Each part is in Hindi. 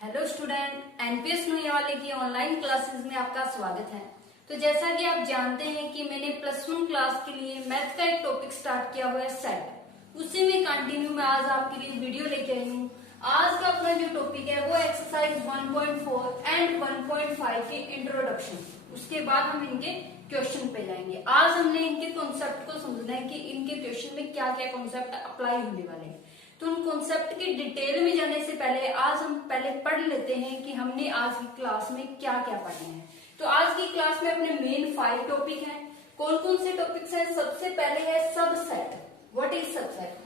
हेलो स्टूडेंट, एनपीएस वाले की ऑनलाइन क्लासेस में आपका स्वागत है। तो जैसा कि आप जानते हैं कि मैंने +1 क्लास के लिए मैथ का एक टॉपिक स्टार्ट किया हुआ है सेट। उसी में कंटिन्यू मैं आज आपके लिए वीडियो लेके आई हूँ। आज का अपना जो टॉपिक है वो एक्सरसाइज 1.4 एंड 1.5 के इंट्रोडक्शन। उसके बाद हम इनके क्वेश्चन पे जाएंगे। आज हमने इनके कॉन्सेप्ट को समझना है कि इनके क्वेश्चन में क्या क्या कॉन्सेप्ट अप्लाई होने वाले हैं। तो उन कॉन्सेप्ट की डिटेल में जाने से पहले आज हम पहले पढ़ लेते हैं कि हमने आज की क्लास में क्या क्या पढ़ना है। तो आज की क्लास में अपने मेन 5 टॉपिक हैं। कौन कौन से टॉपिक्स हैं? सबसे पहले है subset, what is subset,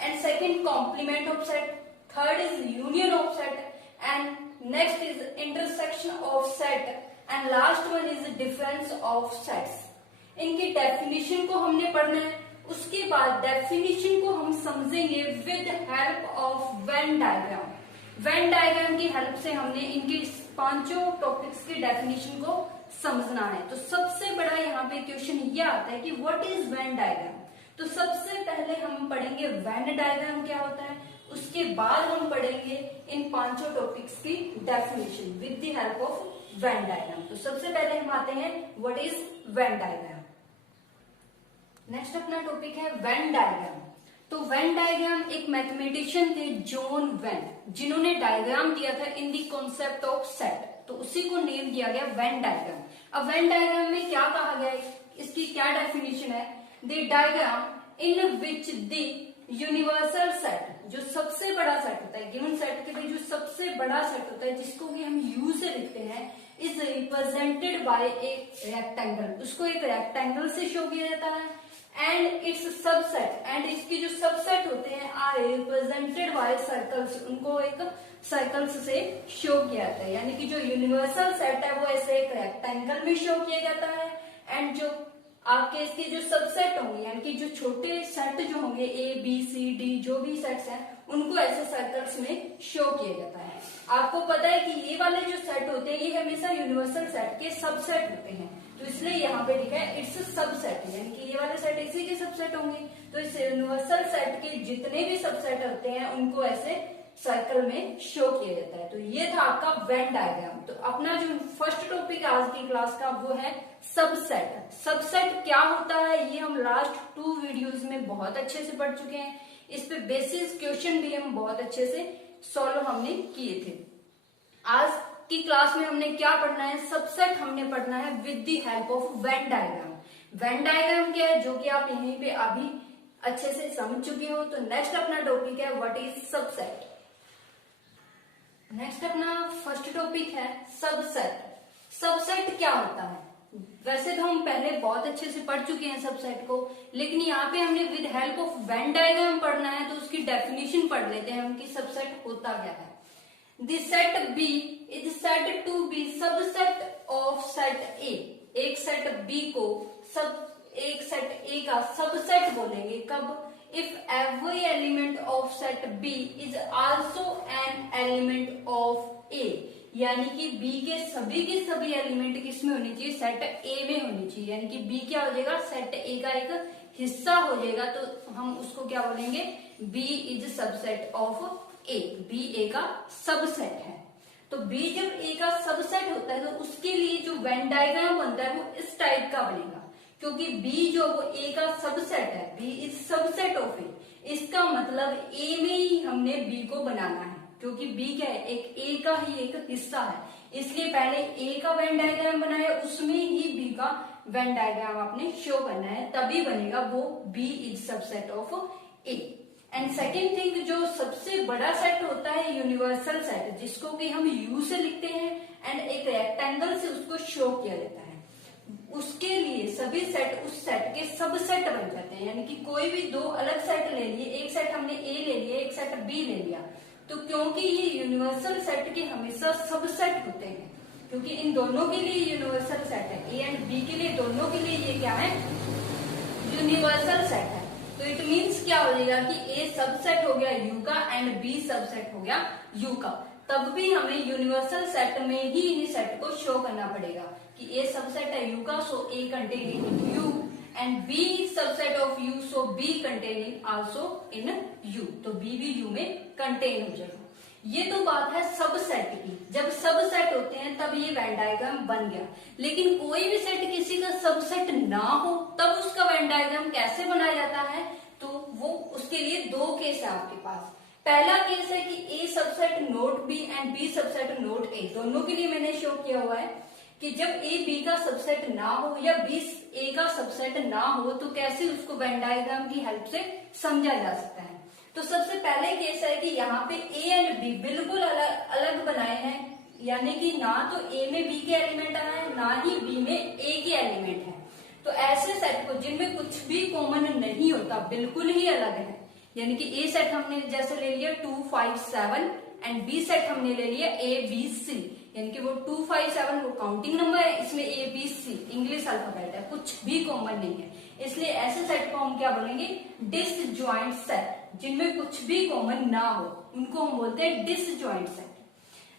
and second complement of set, third is union of set, and next is intersection of set, and last one is difference of sets. इनकी डेफिनेशन को हमने पढ़ना है। उसके बाद डेफिनेशन को हम समझेंगे with help of Venn diagram. Venn diagram की हेल्प से हमने इनके पांचों टॉपिक्स के डेफिनेशन को समझना है। तो सबसे बड़ा यहाँ पे क्वेश्चन ये आता है कि व्हाट इज वेन डायग्राम। तो सबसे पहले हम पढ़ेंगे वेन डायग्राम क्या होता है, उसके बाद हम पढ़ेंगे इन पांचों टॉपिक्स की definition with the help of Venn diagram. तो सबसे पहले हम आते हैं what is Venn diagram. Next अपना टॉपिक है वेन डायग्राम। तो वेन डायग्राम एक मैथमेटिशियन थे जॉन वेन, जिन्होंने डायग्राम दिया था इन दी कॉन्सेप्ट ऑफ सेट। तो उसी को नेम दिया गया वेन डायग्राम। अब वेन डायग्राम में क्या कहा गया है, इसकी क्या डेफिनेशन है? The diagram in which the universal set, जो सबसे बड़ा सेट होता है, गिवन सेट के लिए जो सबसे बड़ा सेट होता है जिसको कि हम यू से लिखते हैं, is represented by a rectangle. उसको एक रेक्टेंगल से शो किया जाता है। एंड इट्स सबसेट, एंड इसके जो सबसेट होते हैं आर रिप्रेजेंटेड बाय सर्कल्स, उनको एक सर्कल्स से शो किया जाता है। यानी कि जो यूनिवर्सल सेट है वो ऐसे एक रेक्टेंगल में शो किया जाता है। एंड जो आपके इसके जो सबसेट होंगे, यानी कि जो छोटे सेट जो होंगे ए बी सी डी, जो भी सेट्स हैं, उनको ऐसे सर्कल्स में शो किया जाता है। आपको पता है कि ये वाले जो सेट होते हैं ये हमेशा यूनिवर्सल सेट के सबसेट होते हैं। तो इसलिए यहाँ पे लिखा है इट्स सबसेट, यानी कि ये वाले सेट इसी के सबसेट होंगे। तो इस यूनिवर्सल सेट के जितने भी सबसेट होते हैं उनको ऐसे सर्कल में शो किया जाता है। तो ये था आपका वेन डायग्राम। तो अपना जो फर्स्ट टॉपिक आज की क्लास का वो है सबसेट। सबसेट क्या होता है ये हम लास्ट 2 वीडियोस में बहुत अच्छे से पढ़ चुके हैं। इस पे बेसिस क्वेश्चन भी हम बहुत अच्छे से सॉल्व हमने किए थे। आज की क्लास में हमने क्या पढ़ना है? सबसेट हमने पढ़ना है with the help of Venn diagram. Venn diagram क्या है, जो कि आप यहीं पे अभी अच्छे से समझ चुके हो। तो नेक्स्ट अपना टॉपिक है व्हाट इज सबसेट। नेक्स्ट अपना फर्स्ट टॉपिक है सबसेट। सबसेट क्या होता है? वैसे तो हम पहले बहुत अच्छे से पढ़ चुके हैं सबसेट को, लेकिन यहाँ पे हमने with help of Venn diagram पढ़ना है। तो उसकी डेफिनेशन पढ़ लेते हैं हम कि सबसेट होता क्या है। The set B is said to be subset of set A। एक सेट B को एक सेट A का सबसेट बोलेंगे कब? If every element of set B is also an element of A। यानी कि B के सभी एलिमेंट किसमें होनी चाहिए? सेट A में होनी चाहिए। यानी कि B क्या हो जाएगा? सेट A का एक हिस्सा हो जाएगा। तो हम उसको क्या बोलेंगे? B is subset of A। B A का सबसेट है। तो B जब A का सबसेट होता है तो उसके लिए जो वेन डायग्राम बनता है वो इस टाइप का बनेगा, क्योंकि B जो वो A का सबसेट है, B is subset of A। इसका मतलब A में ही हमने B को बनाना है, क्योंकि B क्या है? एक A का ही एक हिस्सा है। इसलिए पहले A का वेन डायग्राम बनाया, उसमें ही B का वेन डायग्राम आपने शो करना है, तभी बनेगा वो B is subset of A। And second thing, जो सबसे बड़ा सेट होता है यूनिवर्सल सेट, जिसको कि हम यू से लिखते हैं एंड एक रेक्टेंगल से उसको शो किया जाता है, उसके लिए सभी सेट उस सेट के सबसेट बन जाते हैं। यानी कि कोई भी दो अलग सेट ले लिए, एक सेट हमने ए ले लिया, एक सेट बी ले लिया, तो क्योंकि ये यूनिवर्सल सेट के हमेशा सबसेट होते हैं, क्योंकि इन दोनों के लिए यूनिवर्सल सेट है, ए एंड बी के लिए, दोनों के लिए ये क्या है? यूनिवर्सल सेट है। तो इट मीन्स क्या हो जाएगा कि ए सबसेट हो गया यू का एंड बी सबसेट हो गया यू का। तब भी हमें यूनिवर्सल सेट में ही इन्हीं सेट को शो करना पड़ेगा कि ए सबसेट है यू का, so A containing U, and B subset of U, so B containing also in U. तो बी भी यू में कंटेन हो जाएगा। ये तो बात है सब सेट की, जब सब सेट होते हैं तब ये वेन डायग्राम बन गया। लेकिन कोई भी सेट किसी का सबसेट ना हो तब उसका वेन डायग्राम कैसे बनाया जाता है, तो वो उसके लिए दो केस है आपके पास। पहला केस है कि A subset not B and B subset not A, दोनों के लिए मैंने शो किया हुआ है कि जब ए बी का सबसेट ना हो या बी ए का सबसेट ना हो तो कैसे उसको वेन डायग्राम की हेल्प से समझा जा सकता है। तो सबसे पहले केस है कि यहाँ पे ए एंड बी बिल्कुल अलग अलग बनाए हैं, यानी कि ना तो ए में बी के एलिमेंट है ना ही बी में ए के एलिमेंट है। तो ऐसे सेट को जिनमें कुछ भी कॉमन नहीं होता, बिल्कुल ही अलग है, यानी कि ए सेट हमने जैसे ले लिया 2 5 7 एंड बी सेट हमने ले लिया ए बी सी, यानी कि वो 2 5 7 वो काउंटिंग नंबर है, इसमें A B C English alphabet है, कुछ भी कॉमन नहीं है। इसलिए ऐसे सेट को हम क्या बोलेंगे, डिसजॉइंट सेट। जिनमें कुछ भी कॉमन ना हो उनको हम बोलते हैं डिसजॉइंट सेट।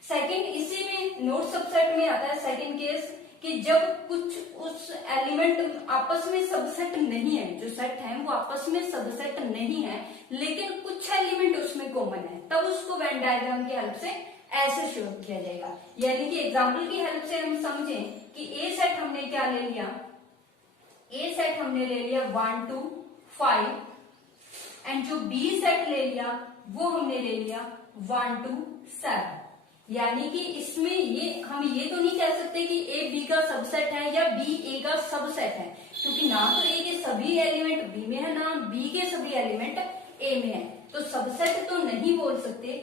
सेकंड, इसी में नोट सबसेट में आता है सेकंड केस कि जब कुछ उस एलिमेंट आपस में सबसेट नहीं है, जो सेट है वो आपस में सबसेट नहीं है लेकिन कुछ एलिमेंट उसमें कॉमन है, तब उसको वेन डायग्राम की हेल्प से ऐसे शो किया जाएगा। यानी कि एग्जाम्पल की हेल्प से हम समझें कि ए सेट हमने क्या ले लिया, ए सेट हमने ले लिया 1 2 5 एंड जो बी सेट ले लिया वो हमने ले लिया 1 2 7। यानी कि इसमें ये हम ये तो नहीं कह सकते कि ए बी का सबसेट है या बी ए का सबसेट है, क्योंकि ना तो ए के सभी एलिमेंट बी में है ना बी के सभी एलिमेंट ए में है, तो सबसेट तो नहीं बोल सकते,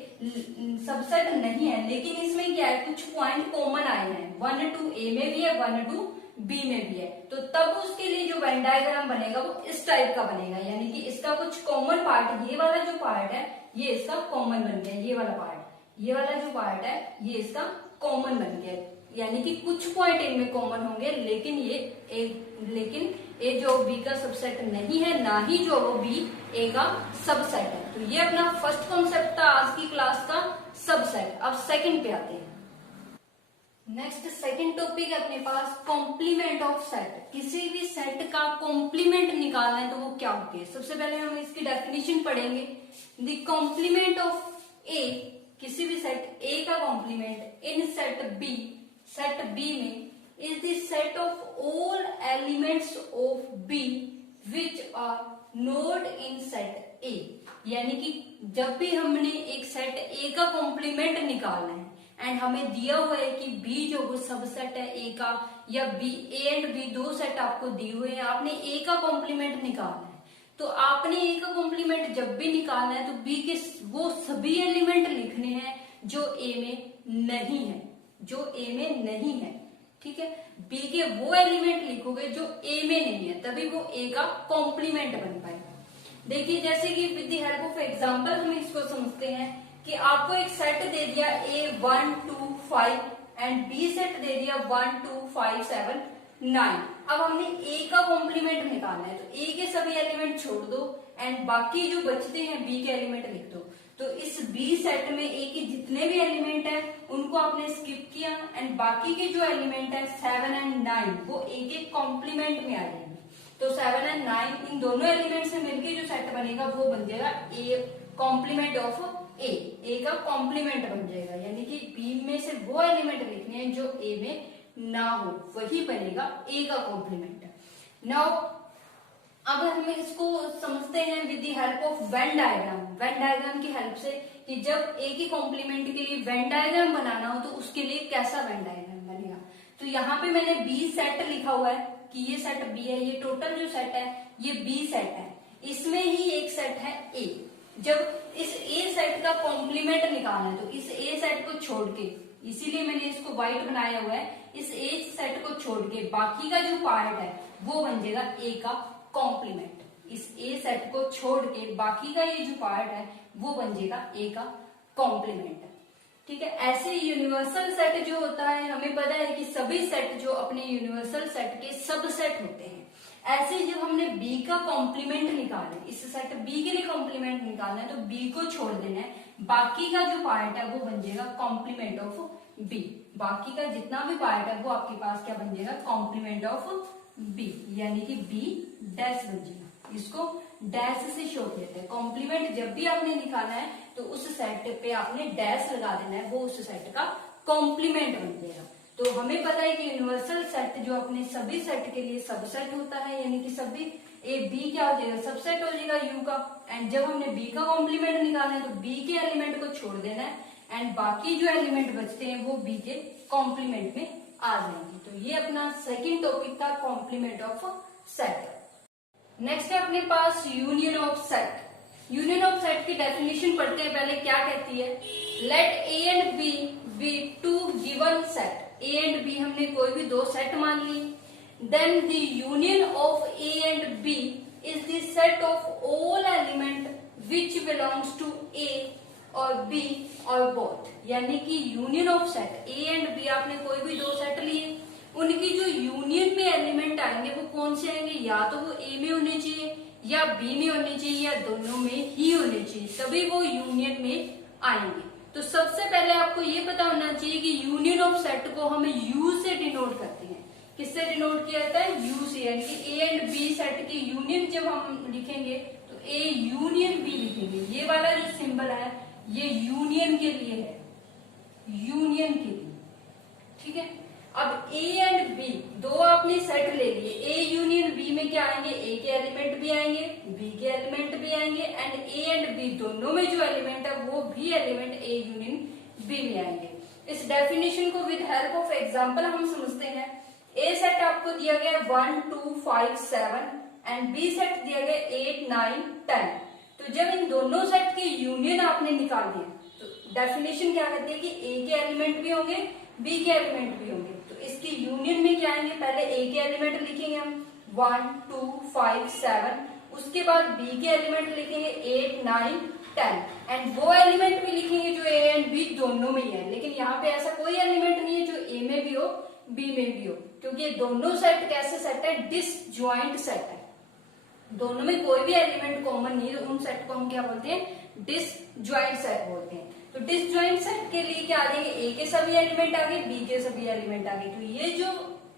सबसेट नहीं है। लेकिन इसमें क्या है, कुछ पॉइंट कॉमन आए हैं, 1 2 ए में भी है 1 2 बी में भी है, तो तब उसके लिए जो वेन डायग्राम बनेगा वो इस टाइप का बनेगा। यानी कि इसका कुछ कॉमन पार्ट, ये वाला जो पार्ट है ये इसका कॉमन बन गया, ये वाला पार्ट, ये वाला जो पार्ट है ये इसका कॉमन बन गया। यानी कि कुछ पॉइंट इनमें कॉमन होंगे लेकिन लेकिन ए जो बी का सबसेट नहीं है ना ही जो वो बी ए का सबसेट है। तो ये अपना फर्स्ट कॉन्सेप्ट था आज की क्लास का, सबसेट। अब सेकंड पे आते हैं। नेक्स्ट सेकंड टॉपिक है अपने पास कॉम्प्लीमेंट ऑफ सेट। किसी भी सेट का कॉम्प्लीमेंट निकालना है तो वो क्या होती है। सबसे पहले हम इसकी डेफिनेशन पढ़ेंगे। द कॉम्प्लीमेंट ऑफ ए, किसी भी सेट ए का कॉम्प्लीमेंट इन सेट बी में is the set of all elements of B which are not in set A. यानी कि जब भी हमने एक सेट ए का कॉम्प्लीमेंट निकालना है एंड हमें दिया हुआ है कि बी जो वो सबसेट है ए का, या बी ए एंड बी दो सेट आपको दिए हुए हैं, आपने ए का कॉम्प्लीमेंट निकालना है, तो आपने ए का कॉम्प्लीमेंट जब भी निकालना है तो बी के वो सभी एलिमेंट लिखने हैं जो ए में नहीं है, जो ए में नहीं है। ठीक है, बी के वो एलिमेंट लिखोगे जो ए में नहीं है, तभी वो ए का कॉम्प्लीमेंट बन पाएगा। देखिए जैसे कि with the help of example हम इसको समझते हैं कि आपको एक सेट दे दिया ए 1 2 5 एंड बी सेट दे दिया 1 2 5 7 9। अब हमने ए का कॉम्प्लीमेंट निकालना है, तो ए के सभी एलिमेंट छोड़ दो एंड बाकी जो बचते हैं बी के एलिमेंट लिख दो। तो इस बी सेट में ए के जितने भी एलिमेंट है उनको आपने स्किप किया एंड बाकी के जो एलिमेंट है 7 एंड 9 वो ए के कॉम्प्लीमेंट में आ जाएंगे। तो 7 एंड 9 इन दोनों एलिमेंट से मिलकर जो सेट बनेगा वो बन जाएगा ए कॉम्प्लीमेंट ऑफ ए का कॉम्प्लीमेंट बन जाएगा। यानी कि बी में से वो एलिमेंट लिखने हैं जो ए में ना हो, वही बनेगा ए का कॉम्प्लीमेंट। नाउ अब हम इसको समझते हैं with the help of Venn diagram. Venn diagram की हेल्प से कि जब ए के कॉम्प्लीमेंट के लिए वेन डायग्राम बनाना हो तो उसके लिए कैसा वेन डायग्राम बनेगा। तो यहाँ पे मैंने बी सेट लिखा हुआ है कि ये सेट बी है, ये टोटल जो सेट है ये बी सेट है, इसमें ही एक सेट है ए। जब इस ए सेट का कॉम्प्लीमेंट निकालना है तो इस ए सेट को छोड़ के, इसीलिए मैंने इसको व्हाइट बनाया हुआ है, इस ए सेट को छोड़ के बाकी का जो पार्ट है वो बन जाएगा ए का कॉम्प्लीमेंट। इस ए सेट को छोड़ के बाकी का ये जो पार्ट है वो बन जाएगा ए का कॉम्प्लीमेंट। ठीक है, ऐसे यूनिवर्सल सेट जो होता है हमें पता है कि सभी सेट जो अपने यूनिवर्सल सेट के सबसेट होते हैं। ऐसे जब हमने बी का कॉम्प्लीमेंट निकालना है, इस सेट बी के लिए कॉम्प्लीमेंट निकालना है तो बी को छोड़ देना है, बाकी का जो पार्ट है वो बन जाएगा कॉम्प्लीमेंट ऑफ बी। बाकी का जितना भी पार्ट है वो आपके पास क्या बन जाएगा, कॉम्प्लीमेंट ऑफ बी, यानी कि बी डैश बन जाएगा। इसको डैश से शो किया है। कॉम्प्लीमेंट जब भी आपने निकालना है तो उस सेट पे आपने डैश लगा देना है, वो उस सेट का कॉम्प्लीमेंट बन जाएगा। तो हमें पता है कि यूनिवर्सल सेट जो अपने सभी सेट के लिए सबसेट होता है, यानी कि सभी ए बी क्या हो जाएगा, सबसेट हो जाएगा यू का। एंड जब हमने बी का कॉम्प्लीमेंट निकालना है तो बी के एलिमेंट को छोड़ देना है एंड बाकी जो एलिमेंट बचते हैं वो बी के कॉम्प्लीमेंट में आ जाएंगे। तो ये अपना सेकंड टॉपिक था, कॉम्प्लीमेंट ऑफ सेट। नेक्स्ट है अपने पास union of set. Union of set की डेफिनेशन पढ़ते हैं पहले, क्या कहती है, let A and B two given set. A and B हमने कोई भी दो सेट मान लिए, then the union of A and B is the set of all element which belongs to A और बी और बोथ। यानी कि union of set A and B, आपने कोई भी दो सेट लिए, उनकी जो यूनियन में एलिमेंट आएंगे वो कौन से आएंगे, या तो वो ए में होने चाहिए या बी में होने चाहिए या दोनों में ही होने चाहिए, तभी वो यूनियन में आएंगे। तो सबसे पहले आपको ये पता होना चाहिए कि यूनियन ऑफ सेट को हम यू से डिनोट करते हैं। किससे डिनोट किया जाता है, यू से। यानी कि ए एंड बी सेट की यूनियन जब हम लिखेंगे तो ए यूनियन बी लिखेंगे। ये वाला जो सिंबल है ये यूनियन के लिए है, यूनियन के लिए, ठीक है। अब ए एंड बी दो आपने सेट ले लिए, ए यूनियन बी में क्या आएंगे, ए के एलिमेंट भी आएंगे, बी के एलिमेंट भी आएंगे एंड ए एंड बी दोनों में जो एलिमेंट है वो भी एलिमेंट ए यूनियन बी में आएंगे। इस डेफिनेशन को विद हेल्प ऑफ एग्जांपल हम समझते हैं। ए सेट आपको दिया गया 1 2 5 7 एंड बी सेट दिया गया 8 9 10। तो जब इन दोनों सेट की यूनियन आपने निकाल दिया तो डेफिनेशन क्या कहती है कि ए के एलिमेंट भी होंगे, बी के एलिमेंट भी होंगे। तो इसकी यूनियन में क्या आएंगे, पहले ए के एलिमेंट लिखेंगे हम 1 2 5 7, उसके बाद बी के एलिमेंट लिखेंगे 8 9 10 एंड वो एलिमेंट भी लिखेंगे जो ए एंड बी दोनों में ही है। लेकिन यहाँ पे ऐसा कोई एलिमेंट नहीं है जो ए में भी हो बी में भी हो, क्योंकि ये दोनों सेट कैसे सेट है, डिसजॉइंट सेट है। दोनों में कोई भी एलिमेंट कॉमन नहीं है, तो उन सेट को हम क्या बोलते हैं, डिसजॉइंट सेट बोलते हैं। तो डिसजॉइंट सेट के लिए क्या आ जाएंगे, ए के सभी एलिमेंट आ गए, बी के सभी एलिमेंट आ गए। तो ये जो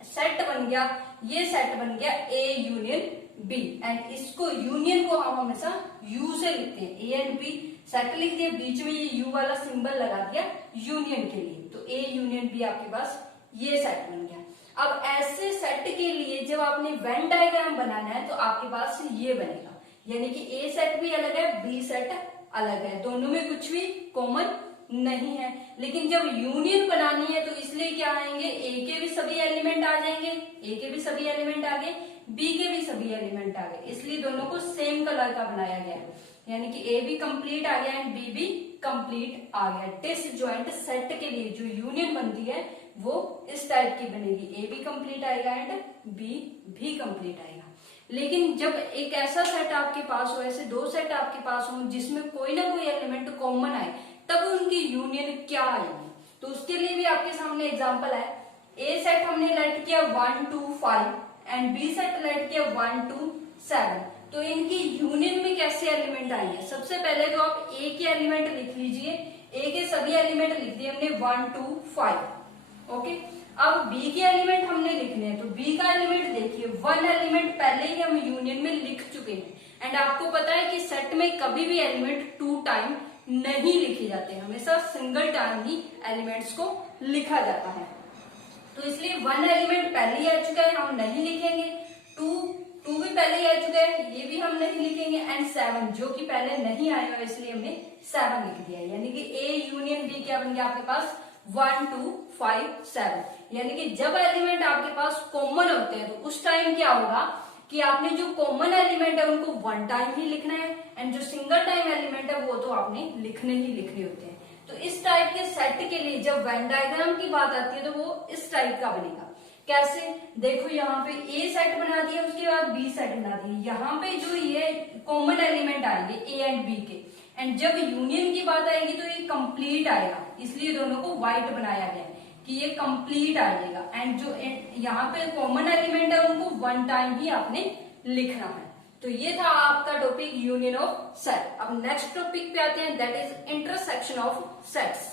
सेट बन गया, ये सेट बन गया ए यूनियन बी एंड इसको यूनियन को हम हमेशा यू से लिखते हैं। ए एंड बी सेट लिख दिया, बीच में ये यू वाला सिंबल लगा दिया यूनियन के लिए, तो ए यूनियन बी आपके पास ये सेट बन गया। अब ऐसे सेट के लिए जब आपने वेन डायग्राम बनाना है तो आपके पास ये बनेगा, यानी कि ए सेट भी अलग है, बी सेट अलग है, दोनों में कुछ भी कॉमन नहीं है। लेकिन जब यूनियन बनानी है तो इसलिए क्या आएंगे, ए के भी सभी एलिमेंट आ जाएंगे, ए के भी सभी एलिमेंट आ गए, बी के भी सभी एलिमेंट आ गए, इसलिए दोनों को सेम कलर का बनाया गया है। यानी कि ए भी कंप्लीट आ गया एंड बी भी कंप्लीट आ गया। डिसजॉइंट सेट के लिए जो यूनियन बनती है वो इस टाइप की बनेगी, ए भी कंप्लीट आएगा एंड बी भी कंप्लीट आएगा। लेकिन जब एक ऐसा सेट आपके पास हो, ऐसे दो सेट आपके पास हो जिसमें कोई ना कोई एलिमेंट कॉमन आए, तब उनकी यूनियन क्या आएगी, तो उसके लिए भी आपके सामने एग्जांपल है। ए सेट हमने लेट किया 1 2 5 एंड बी सेट लेट किया 1 2 7। तो इनकी यूनियन में कैसे एलिमेंट आई है, सबसे पहले तो आप ए के एलिमेंट लिख लीजिए, ए के सभी एलिमेंट लिख दिए हमने 1 2 5, ओके। अब बी के एलिमेंट हमने लिखने हैं, तो बी का एलिमेंट देखिए, वन एलिमेंट पहले ही हम यूनियन में लिख चुके हैं एंड आपको पता है कि सेट में कभी भी एलिमेंट 2 टाइम नहीं लिखे जाते, हमेशा सिंगल टाइम ही एलिमेंट्स को लिखा जाता है। तो इसलिए वन एलिमेंट पहले ही आ चुका है, हम नहीं लिखेंगे, टू भी पहले ही आ चुका है, ये भी हम नहीं लिखेंगे एंड 7 जो कि पहले नहीं आया है इसलिए हमने 7 लिख दिया है। यानी कि ए यूनियन बी क्या बन गया आपके पास 1 2 5 7। यानी कि जब एलिमेंट आपके पास कॉमन होते हैं तो उस टाइम क्या होगा कि आपने जो कॉमन एलिमेंट है उनको 1 टाइम ही लिखना है एंड जो सिंगल टाइम एलिमेंट है वो तो आपने लिखने ही लिखने होते हैं। तो इस टाइप के सेट के लिए जब वेन डायग्राम की बात आती है तो वो इस टाइप का बनेगा। कैसे, देखो यहाँ पे ए सेट बना दिया, उसके बाद बी सेट बना दिया, यहाँ पे जो ये कॉमन एलिमेंट आएंगे ए एंड बी के एंड जब यूनियन की बात आएगी तो ये कंप्लीट आएगा, इसलिए दोनों को व्हाइट बनाया गया है कि ये कंप्लीट आ जाएगा एंड जो यहाँ पे कॉमन एलिमेंट है उनको 1 टाइम ही आपने लिखना है। तो ये था आपका टॉपिक यूनियन ऑफ सेट। अब नेक्स्ट टॉपिक पे आते हैं, that is intersection of sets.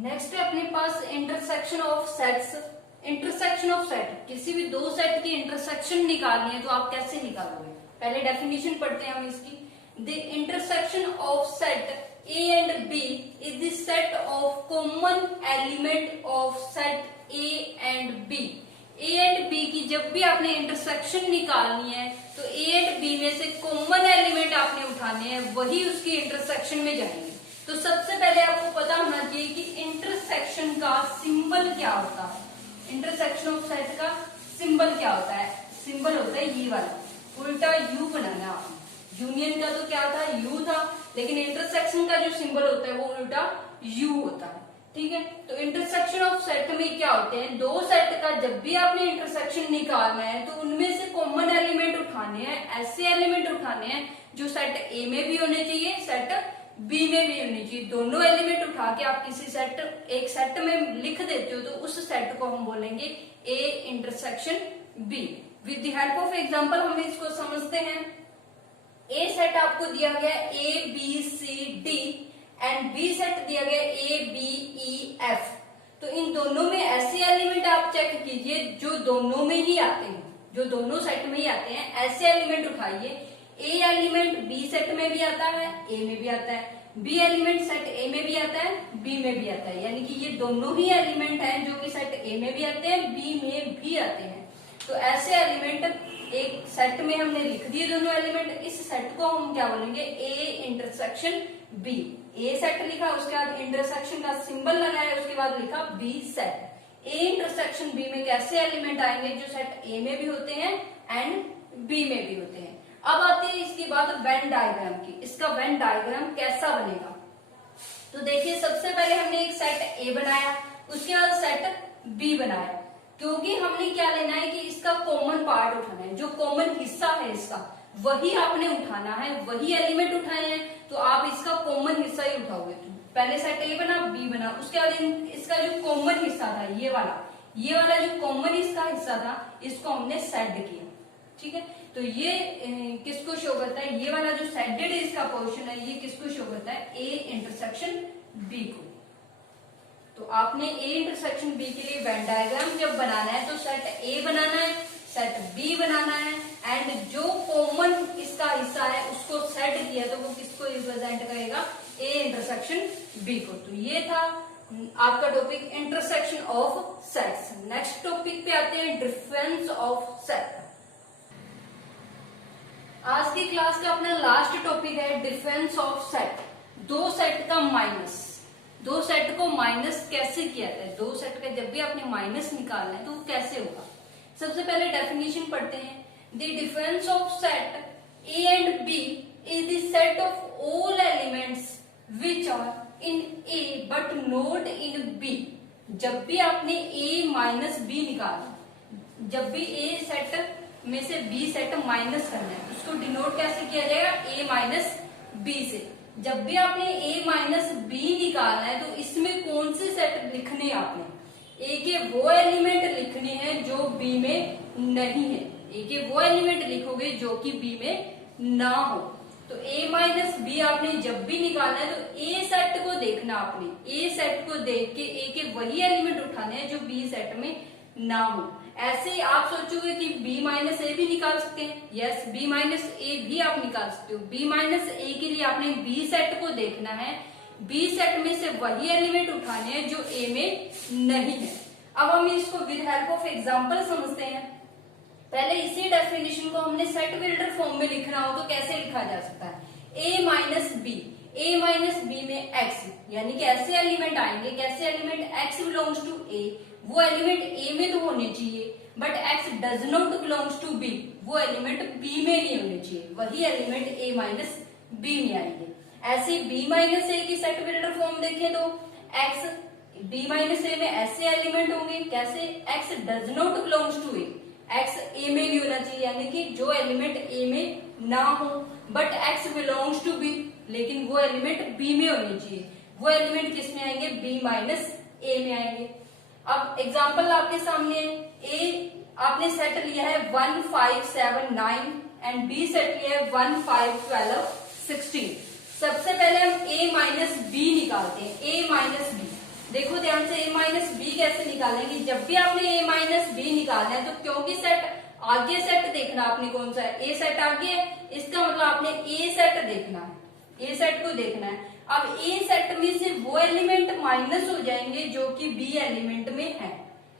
Next है अपने पास intersection of sets. Intersection of set, किसी भी दो सेट की इंटरसेक्शन निकालनी है तो आप कैसे निकालोगे, पहले डेफिनेशन पढ़ते हैं हम इसकी। The intersection of set A and B is the set of common element of set A and B. A and B की जब भी आपने इंटरसेक्शन निकालनी है तो A and B में से कॉमन एलिमेंट आपने उठाने हैं, वही उसकी इंटरसेक्शन में जाएंगे। तो सबसे पहले आपको पता होना चाहिए कि इंटरसेक्शन का सिंबल क्या होता है। इंटरसेक्शन ऑफ सेट का सिंबल क्या होता है? सिंबल होता है ये वाला, उल्टा यू बनाना है आपने। यूनियन का तो क्या था? यू था, लेकिन इंटरसेक्शन का जो सिंबल होता है वो उल्टा यू होता है। ठीक है, तो इंटरसेक्शन ऑफ सेट में क्या होते हैं, दो सेट का जब भी आपने इंटरसेक्शन निकालना है तो उनमें से कॉमन एलिमेंट उठाने हैं, ऐसे एलिमेंट उठाने हैं जो सेट ए में भी होने चाहिए, सेट बी में भी होने चाहिए। दोनों एलिमेंट उठा के आप किसी सेट, एक सेट में लिख देते हो तो उस सेट को हम बोलेंगे A intersection B. With the help of example हम इसको समझते हैं। ए सेट आपको दिया गया A B C D and B set दिया गया ए बी ई एफ। तो इन दोनों में ऐसे एलिमेंट आप चेक कीजिए जो दोनों में ही आते हैं, जो दोनों सेट में ही आते हैं, ऐसे एलिमेंट उठाइए। ए एलिमेंट बी सेट में भी आता है, ए में भी आता है, बी एलिमेंट सेट ए में भी आता है, बी में भी आता है, यानी कि ये दोनों ही एलिमेंट हैं जो कि सेट ए में भी आते हैं, बी में भी आते हैं। तो ऐसे एलिमेंट एक सेट में हमने लिख दिए दोनों एलिमेंट, इस सेट को हम क्या बोलेंगे? A intersection B. A set लिखा, उसके बाद इंटरसेक्शन का सिंबल लगाया, उसके बाद लिखा B set. A intersection B में कैसे एलिमेंट आएंगे? जो सेट ए में भी होते हैं एंड बी में भी होते हैं। अब आती है इसकी बात वेन डायग्राम की। इसका वेन डायग्राम कैसा बनेगा? तो देखिए, सबसे पहले हमने एक सेट ए बनाया, उसके बाद सेट बी बनाया, क्योंकि हमने क्या लेना है कि इसका कॉमन पार्ट उठाना है, जो कॉमन हिस्सा है इसका वही आपने उठाना है, वही एलिमेंट उठाए हैं, तो आप इसका कॉमन हिस्सा ही उठाओगे। तो पहले सेट ए बना, बी बना, उसके बाद इसका जो कॉमन हिस्सा था ये वाला जो कॉमन इसका हिस्सा था, इसको हमने सेट किया। ठीक है, तो ये किसको शो करता है? ये वाला जो सेटेड इसका पोर्शन है, ये किसको शो करता है? ए इंटरसेक्शन बी को। तो आपने ए इंटरसेक्शन बी के लिए वेन डायग्राम जब बनाना है तो सेट ए बनाना है, सेट बी बनाना है, एंड जो कॉमन इसका हिस्सा है उसको सेट किया तो वो किसको रिप्रेजेंट करेगा? ए इंटरसेक्शन बी को। तो ये था आपका topic intersection of sets. Next topic पे आते हैं डिफरेंस ऑफ सेट। आज की क्लास का अपना लास्ट टॉपिक है डिफरेंस ऑफ सेट। दो सेट का माइनस, दो सेट को माइनस कैसे किया जाए? दो सेट का जब भी आपने माइनस निकालना है तो वो कैसे होगा? सबसे पहले डेफिनेशन पढ़ते हैं। The difference of set A and B is the set of all elements which are in A but not in B. जब भी आपने ए माइनस बी निकालना, जब भी ए सेट में से बी सेट माइनस करना है, उसको डिनोट कैसे किया जाएगा? ए माइनस बी से। जब भी आपने ए माइनस बी निकालना है तो इसमें कौन से सेट लिखने हैं आपने? ए के वो एलिमेंट लिखने हैं जो बी में नहीं है। ए के वो एलिमेंट लिखोगे जो कि बी में ना हो। तो ए माइनस बी आपने जब भी निकालना है तो ए सेट को देखना आपने, ए सेट को देख के ए के वही एलिमेंट उठाने हैं जो बी सेट में ना हो। ऐसे आप सोचोगे कि बी माइनस ए भी निकाल सकते हैं, यस, बी माइनस ए भी आप निकाल सकते हो। बी माइनस ए के लिए आपने बी सेट को देखना है, बी सेट में से वही एलिमेंट उठाने हैं जो ए में नहीं है। अब हम इसको विद हेल्प ऑफ एग्जांपल समझते हैं। पहले इसी डेफिनेशन को हमने सेट बिल्डर फॉर्म में लिखना हो तो कैसे लिखा जा सकता है? A minus B, A minus B में एक्स, यानी कि ऐसे एलिमेंट आएंगे, कैसे element? X belongs to A, वो एलिमेंट ए में तो होने चाहिए, but X does not belongs to B, वो एलिमेंट बी में नहीं होने चाहिए, वही एलिमेंट ए माइनस बी में आएंगे। ऐसे बी माइनस ए की सेट बिल्डर फॉर्म देखें तो एक्स बी माइनस ए में ऐसे एलिमेंट होंगे, कैसे? X does not belongs to A, X A में नहीं होना चाहिए, यानी कि जो एलिमेंट ए में ना हो, but X belongs to B, लेकिन वो एलिमेंट बी में होने चाहिए, वो एलिमेंट किस में आएंगे? बी माइनस ए में आएंगे। अब एग्जाम्पल आपके सामने, ए आपने सेट लिया है 1 5 7 9 एंड बी सेट लिया है 1 5 12 16। सबसे पहले हम ए माइनस बी निकालते हैं। ए माइनस बी, देखो ध्यान से, ए माइनस बी कैसे निकालेंगे? जब भी आपने ए माइनस बी निकालना है तो क्योंकि सेट आगे सेट देखना आपने कौन सा है, ए सेट आगे है, इसका मतलब आपने ए सेट देखना है, ए सेट को देखना है। अब ए सेट में से वो एलिमेंट माइनस हो जाएंगे जो कि बी एलिमेंट में है,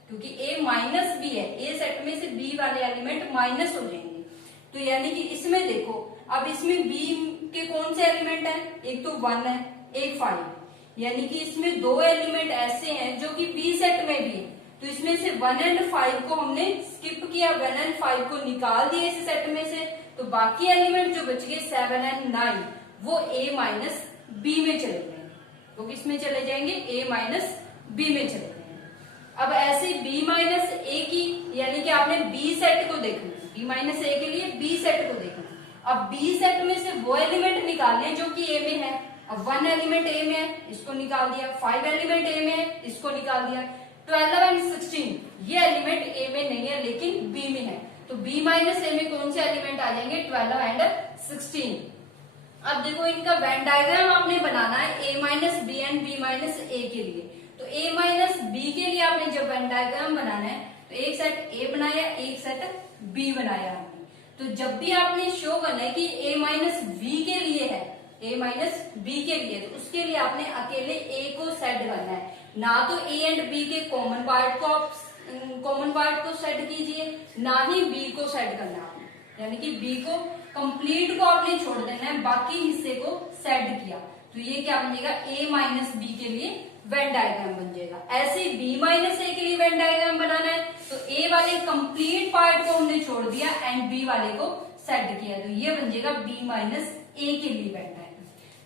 क्योंकि ए माइनस बी है, ए सेट में से बी वाले एलिमेंट माइनस हो जाएंगे। तो यानी कि इसमें देखो, अब इसमें बी के कौन से एलिमेंट है, एक तो 1 है, एक 5, यानी कि इसमें दो एलिमेंट ऐसे हैं जो कि बी सेट में भी है। तो इसमें से 1 एंड 5 को हमने स्किप किया, 1 एंड 5 को निकाल दिया इस सेट में से, तो बाकी एलिमेंट जो बच गए 7 एंड 9 वो ए माइनस बी में चले जाएंगे, तो किसमें चले जाएंगे, ए माइनस बी में चले जाएंगे। अब ऐसे बी माइनस ए की, यानी कि आपने बी सेट को देखना, बी माइनस ए के लिए बी सेट को देखना। अब बी सेट में से वो एलिमेंट निकालने जो कि ए में है। अब 1 एलिमेंट ए में है, इसको निकाल दिया, 5 एलिमेंट ए में है, इसको निकाल दिया, 12 एंड 16 ये एलिमेंट ए में नहीं है लेकिन बी में है, तो बी माइनस ए में कौन से एलिमेंट आ जाएंगे, 12 एंड 16। अब देखो इनका वेन डायग्राम आपने बनाना है A minus B and B minus A के लिए। तो ए माइनस बी के लिए आपने जब वेन डायग्राम बनाना है तो एक सेट ए बनाया, एक सेट बी बनाया आपने। तो जब भी आपने शो करना है कि ए माइनस बी के लिए है, ए माइनस बी के लिए, तो उसके लिए आपने अकेले ए को सेट करना है, ना तो ए एंड बी के कॉमन पार्ट को सेट कीजिए, ना ही बी को सेट करना है आपने, यानी कि बी को कंप्लीट को आपने छोड़ देना है, बाकी हिस्से को सेट किया। तो ये क्या बन जाएगा, ए माइनस बी के लिए वेन डायग्राम बन जाएगा। ऐसे बी माइनस ए के लिए वेन डायग्राम बनाना है तो ए वाले कंप्लीट पार्ट को हमने छोड़ दिया एंड बी वाले को सेट किया, तो ये बन जाएगा बी माइनस ए के लिए वेन डायग्राम।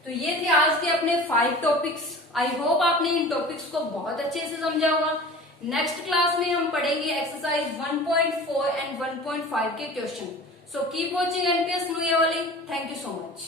तो ये थे आज के अपने 5 टॉपिक्स। आई होप आपने इन टॉपिक्स को बहुत अच्छे से समझा होगा। नेक्स्ट क्लास में हम पढ़ेंगे एक्सरसाइज 1.4 एंड 1.5 के question. So keep watching NPS new year वाली। Thank you so much.